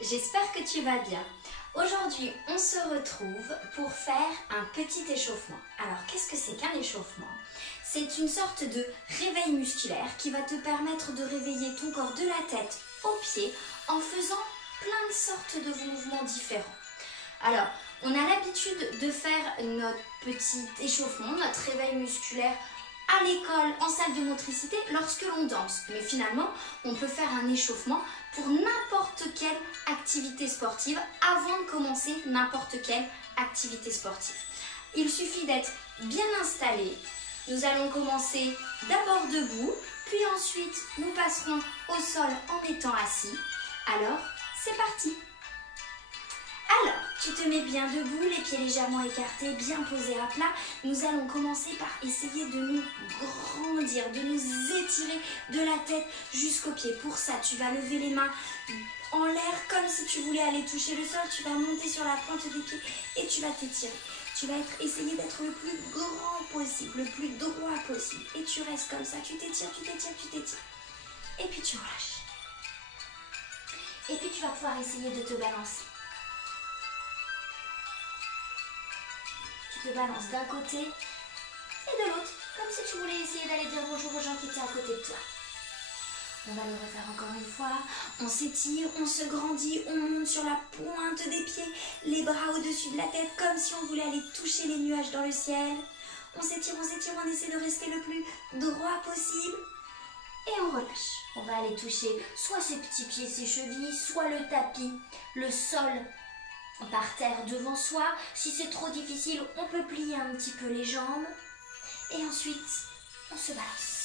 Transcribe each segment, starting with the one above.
j'espère que tu vas bien. Aujourd'hui, on se retrouve pour faire un petit échauffement. Alors, qu'est-ce que c'est qu'un échauffement? C'est une sorte de réveil musculaire qui va te permettre de réveiller ton corps de la tête aux pieds en faisant plein de sortes de mouvements différents. Alors, on a l'habitude de faire notre petit échauffement, notre réveil musculaire à l'école, en salle de motricité, lorsque l'on danse. Mais finalement, on peut faire un échauffement pour n'importe quelle activité sportive avant de commencer n'importe quelle activité sportive. Il suffit d'être bien installé. Nous allons commencer d'abord debout, puis ensuite nous passerons au sol en étant assis. Alors, c'est parti! Alors, tu te mets bien debout, les pieds légèrement écartés, bien posés à plat. Nous allons commencer par essayer de nous grandir, de nous étirer de la tête jusqu'aux pieds. Pour ça, tu vas lever les mains en l'air comme si tu voulais aller toucher le sol. Tu vas monter sur la pointe des pieds et tu vas t'étirer. Tu vas essayer d'être le plus grand possible, le plus droit possible. Et tu restes comme ça, tu t'étires, tu t'étires, tu t'étires. Et puis tu relâches. Et puis tu vas pouvoir essayer de te balancer. Tu te balances d'un côté et de l'autre, comme si tu voulais essayer d'aller dire bonjour aux gens qui étaient à côté de toi. On va le refaire encore une fois. On s'étire, on se grandit, on monte sur la pointe des pieds, les bras au-dessus de la tête, comme si on voulait aller toucher les nuages dans le ciel. On s'étire, on essaie de rester le plus droit possible. Et on relâche. On va aller toucher soit ses petits pieds, ses chevilles, soit le tapis, le sol par terre devant soi. Si c'est trop difficile, on peut plier un petit peu les jambes. Et ensuite, on se balance.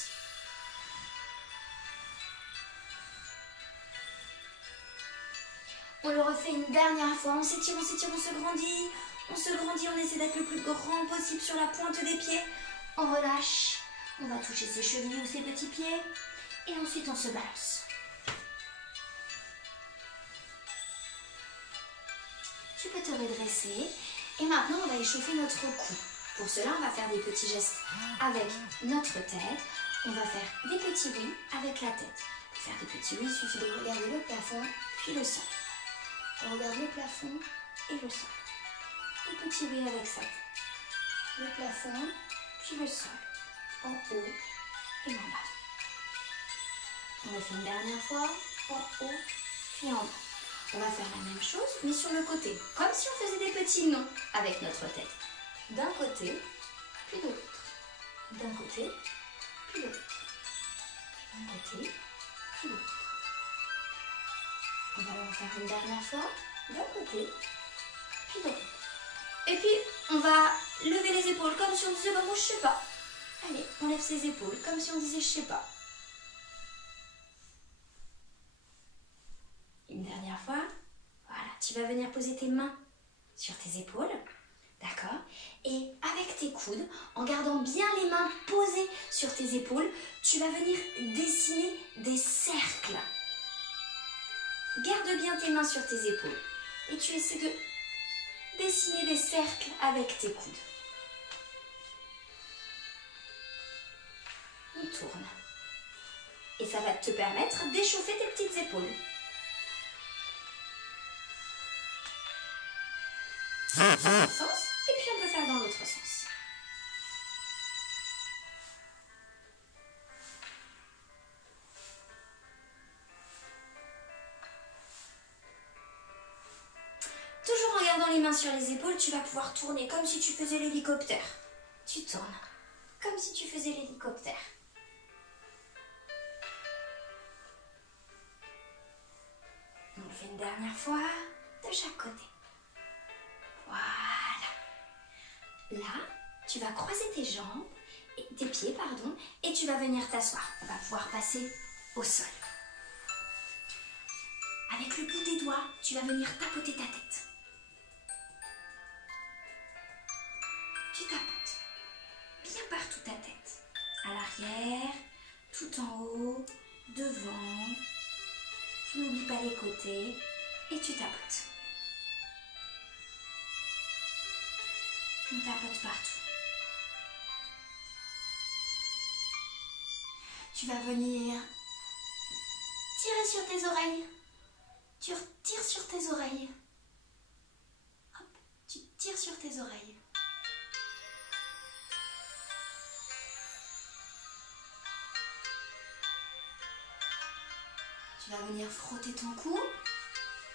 On le refait une dernière fois. On s'étire, on se grandit. On se grandit, on essaie d'être le plus grand possible sur la pointe des pieds. On relâche. On va toucher ses chevilles ou ses petits pieds. Et ensuite, on se balance. Tu peux te redresser. Et maintenant, on va échauffer notre cou. Pour cela, on va faire des petits gestes avec notre tête. On va faire des petits oui avec la tête. Pour faire des petits oui, il suffit de regarder le plafond, puis le sol. On regarde le plafond et le sol. Des petits oui avec sa tête. Le plafond, puis le sol. En haut et en bas. On le fait une dernière fois. En haut, puis en bas. On va faire la même chose, mais sur le côté. Comme si on faisait des petits nœuds avec notre tête. D'un côté, puis de l'autre. D'un côté, puis de l'autre. D'un côté, puis de l'autre. On va le faire une dernière fois. D'un côté, puis de l'autre. Et puis, on va lever les épaules comme si on disait, bah moi je sais pas. Allez, on lève ses épaules comme si on disait, je sais pas. Une dernière fois. Voilà, tu vas venir poser tes mains sur tes épaules. D'accord? Et avec tes coudes, en gardant bien les mains posées sur tes épaules, tu vas venir dessiner des cercles. Garde bien tes mains sur tes épaules. Et tu essaies de dessiner des cercles avec tes coudes. On tourne. Et ça va te permettre d'échauffer tes petites épaules. Dans un sens, et puis on peut faire dans l'autre sens. Toujours en gardant les mains sur les épaules, tu vas pouvoir tourner comme si tu faisais l'hélicoptère. Tu tournes comme si tu faisais l'hélicoptère. On le fait une dernière fois de chaque côté. Voilà. Là, tu vas croiser tes jambes, tes pieds, pardon, et tu vas venir t'asseoir. On va pouvoir passer au sol. Avec le bout des doigts, tu vas venir tapoter ta tête. Tu tapotes bien partout ta tête. À l'arrière, tout en haut, devant. Tu n'oublies pas les côtés et tu tapotes. On tapote partout. Tu vas venir tirer sur tes oreilles. Tu tires sur tes oreilles. Hop, tu tires sur tes oreilles. Tu vas venir frotter ton cou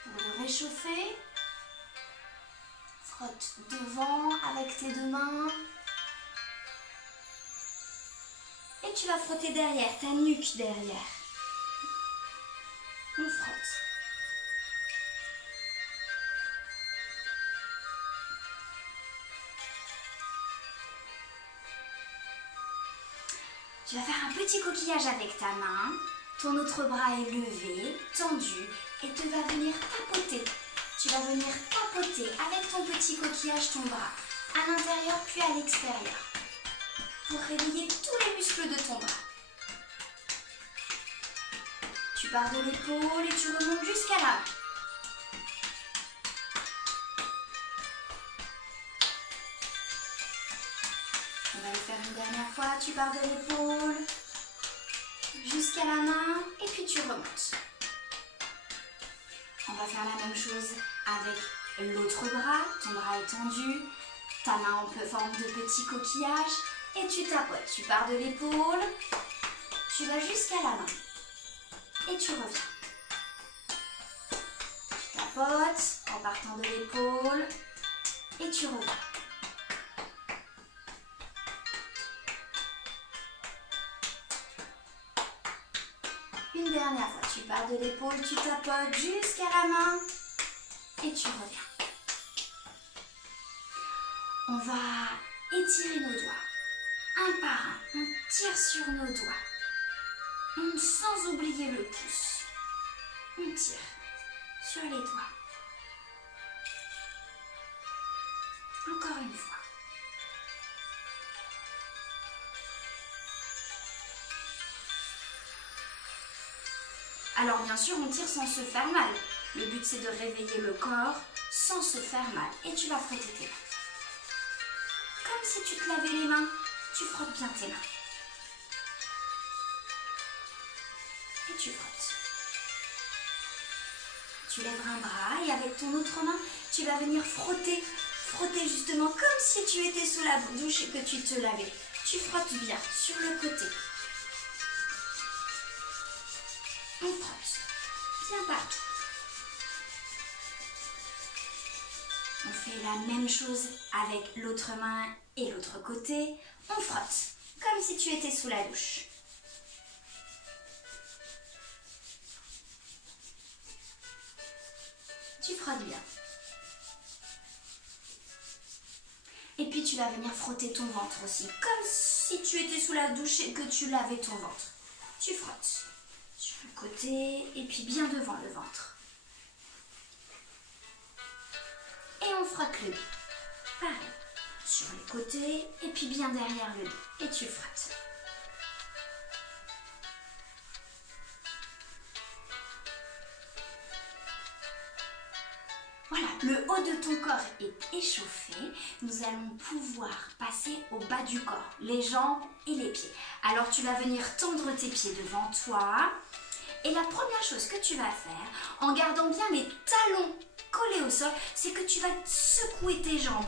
pour le réchauffer. Frotte devant avec tes deux mains. Et tu vas frotter derrière, ta nuque derrière. On frotte. Tu vas faire un petit coquillage avec ta main. Ton autre bras est levé, tendu, et tu vas venir tapoter. Tu vas venir tapoter avec ton petit coquillage ton bras, à l'intérieur puis à l'extérieur, pour réveiller tous les muscles de ton bras. Tu pars de l'épaule et tu remontes jusqu'à la main. On va le faire une dernière fois. Tu pars de l'épaule jusqu'à la main et puis tu remontes. On va faire la même chose avec l'autre bras. Ton bras est tendu, ta main en forme de petit coquillage et tu tapotes. Tu pars de l'épaule, tu vas jusqu'à la main et tu reviens. Tu tapotes en partant de l'épaule et tu reviens. Une dernière fois, tu pars de l'épaule, tu tapotes jusqu'à la main et tu reviens. On va étirer nos doigts, un par un. On tire sur nos doigts, sans oublier le pouce. On tire sur les doigts. Encore une fois. Alors bien sûr, on tire sans se faire mal. Le but c'est de réveiller le corps sans se faire mal. Et tu vas frotter tes mains. Comme si tu te lavais les mains, tu frottes bien tes mains. Et tu frottes. Tu lèves un bras et avec ton autre main, tu vas venir frotter. Frotter justement comme si tu étais sous la douche et que tu te lavais. Tu frottes bien sur le côté. On frotte bien partout. On fait la même chose avec l'autre main et l'autre côté. On frotte comme si tu étais sous la douche. Tu frottes bien. Et puis tu vas venir frotter ton ventre aussi, comme si tu étais sous la douche et que tu lavais ton ventre. Tu frottes. Sur le côté et puis bien devant le ventre. Et on frotte le dos. Pareil. Sur les côtés et puis bien derrière le dos. Et tu frottes. Voilà, le haut de ton corps est échauffé. Nous allons pouvoir passer au bas du corps, les jambes et les pieds. Alors tu vas venir tendre tes pieds devant toi. Et la première chose que tu vas faire, en gardant bien les talons collés au sol, c'est que tu vas secouer tes jambes.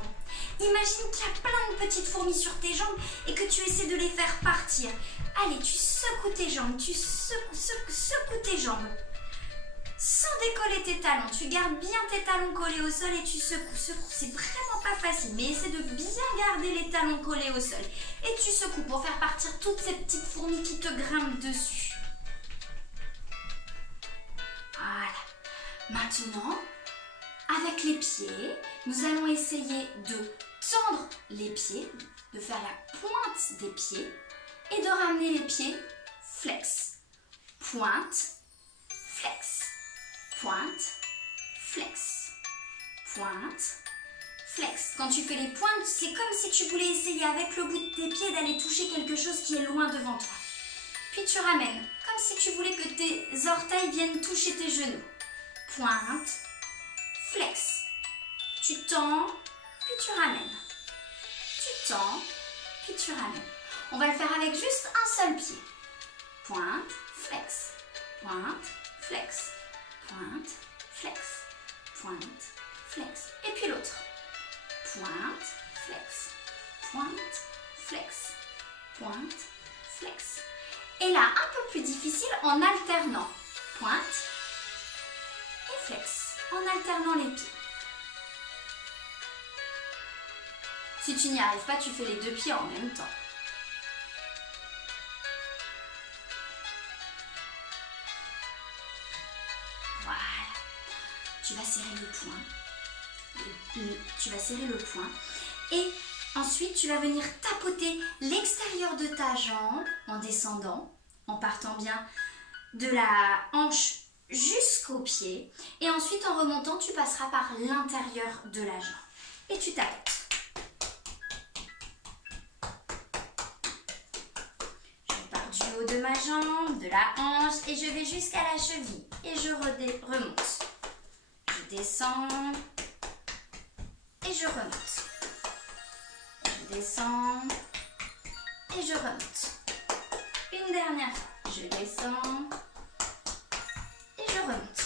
Imagine qu'il y a plein de petites fourmis sur tes jambes et que tu essaies de les faire partir. Allez, tu secoues tes jambes, tu secoues tes jambes. Sans décoller tes talons, tu gardes bien tes talons collés au sol et tu secoues. C'est vraiment pas facile, mais essaie de bien garder les talons collés au sol. Et tu secoues pour faire partir toutes ces petites fourmis qui te grimpent dessus. Voilà. Maintenant, avec les pieds, nous allons essayer de tendre les pieds, de faire la pointe des pieds et de ramener les pieds flex. Pointe, flex. Pointe, flex. Pointe, flex. Quand tu fais les pointes, c'est comme si tu voulais essayer avec le bout de tes pieds d'aller toucher quelque chose qui est loin devant toi. Puis tu ramènes, comme si tu voulais que tes orteils viennent toucher tes genoux. Pointe, flex. Tu tends, puis tu ramènes. Tu tends, puis tu ramènes. On va le faire avec juste un seul pied. Pointe, flex. Pointe, flex. Pointe, flex, pointe, flex. Et puis l'autre. Pointe, flex, pointe, flex, pointe, flex. Et là, un peu plus difficile en alternant. Pointe et flex, en alternant les pieds. Si tu n'y arrives pas, tu fais les deux pieds en même temps. Voilà. Tu vas serrer le poing. Tu vas serrer le poing. Et ensuite, tu vas venir tapoter l'extérieur de ta jambe en descendant, en partant bien de la hanche jusqu'au pied. Et ensuite, en remontant, tu passeras par l'intérieur de la jambe. Et tu tapotes. De ma jambe, de la hanche et je vais jusqu'à la cheville et je remonte. Je descends et je remonte. Je descends et je remonte. Une dernière fois. Je descends et je remonte.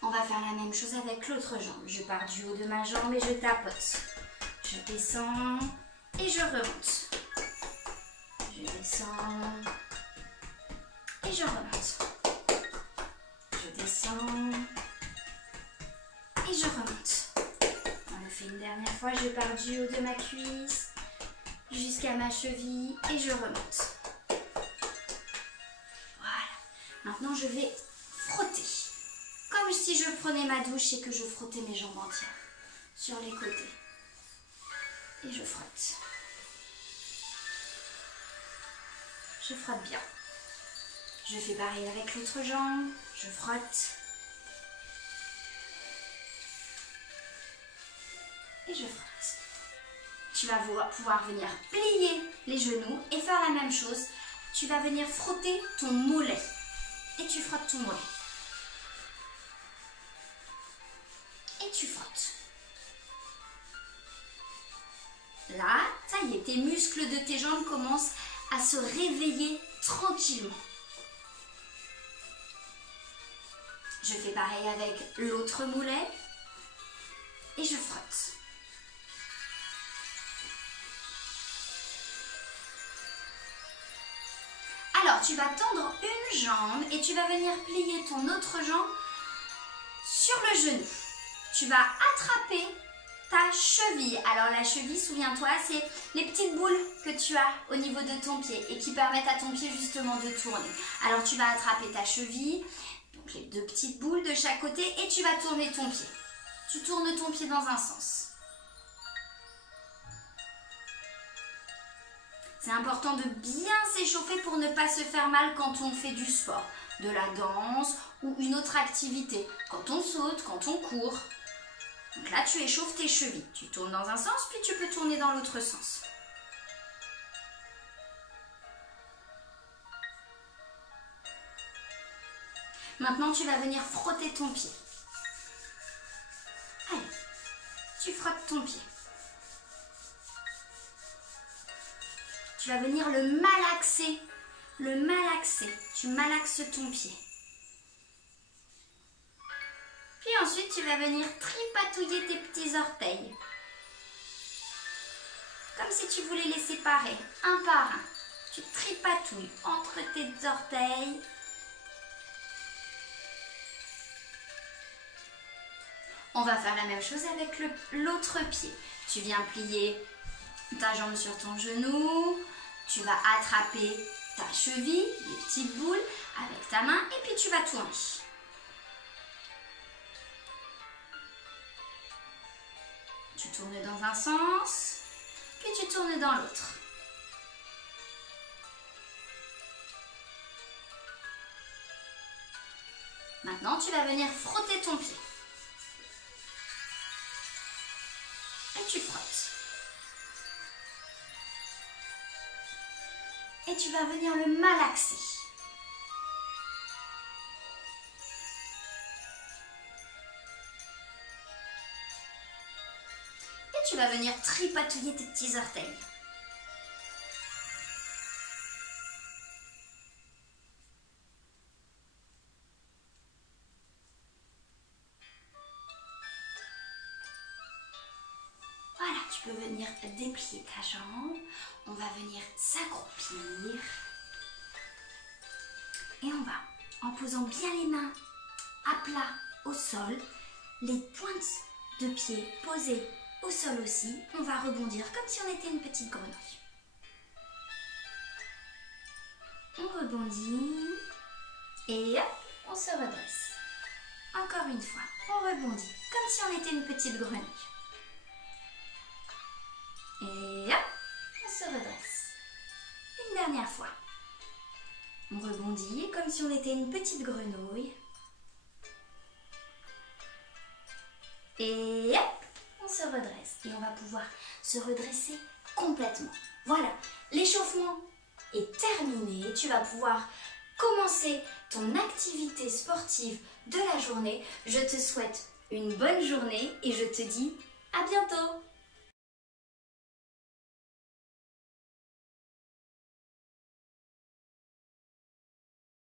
On va faire la même chose avec l'autre jambe. Je pars du haut de ma jambe et je tapote. Je descends et je remonte. Je descends et je remonte. Je descends et je remonte. On le fait une dernière fois. Je pars du haut de ma cuisse jusqu'à ma cheville et je remonte. Voilà. Maintenant, je vais frotter. Comme si je prenais ma douche et que je frottais mes jambes entières sur les côtés. Et je frotte. Je frotte bien. Je fais pareil avec l'autre jambe. Je frotte. Et je frotte. Tu vas pouvoir venir plier les genoux et faire la même chose. Tu vas venir frotter ton mollet. Et tu frottes ton mollet. Et tu frottes. Là, ça y est, tes muscles de tes jambes commencent à se réveiller tranquillement. Je fais pareil avec l'autre mollet et je frotte. Alors, tu vas tendre une jambe et tu vas venir plier ton autre jambe sur le genou. Tu vas attraper ta cheville. Alors la cheville, souviens-toi, c'est les petites boules que tu as au niveau de ton pied et qui permettent à ton pied justement de tourner. Alors tu vas attraper ta cheville, donc les deux petites boules de chaque côté et tu vas tourner ton pied. Tu tournes ton pied dans un sens. C'est important de bien s'échauffer pour ne pas se faire mal quand on fait du sport, de la danse ou une autre activité, quand on saute, quand on court. Donc là, tu échauffes tes chevilles. Tu tournes dans un sens, puis tu peux tourner dans l'autre sens. Maintenant, tu vas venir frotter ton pied. Allez, tu frottes ton pied. Tu vas venir le malaxer. Le malaxer. Tu malaxes ton pied. Puis ensuite, tu vas venir tripatouiller tes petits orteils. Comme si tu voulais les séparer, un par un. Tu tripatouilles entre tes orteils. On va faire la même chose avec l'autre pied. Tu viens plier ta jambe sur ton genou. Tu vas attraper ta cheville, les petites boules, avec ta main et puis tu vas tourner. Tu tournes dans un sens, puis tu tournes dans l'autre. Maintenant, tu vas venir frotter ton pied. Et tu frottes. Et tu vas venir le malaxer. Et tu vas venir tripatouiller tes petits orteils. tu peux venir déplier ta jambe. On va venir s'accroupir. Et on va, en posant bien les mains à plat au sol, les pointes de pied posées au sol aussi, on va rebondir comme si on était une petite grenouille. On rebondit et hop, on se redresse. Encore une fois, on rebondit comme si on était une petite grenouille. Et hop, on se redresse. Une dernière fois. On rebondit comme si on était une petite grenouille. Et hop, on se redresse. Et on va pouvoir se redresser complètement. Voilà, l'échauffement est terminé. Tu vas pouvoir commencer ton activité sportive de la journée. Je te souhaite une bonne journée et je te dis à bientôt.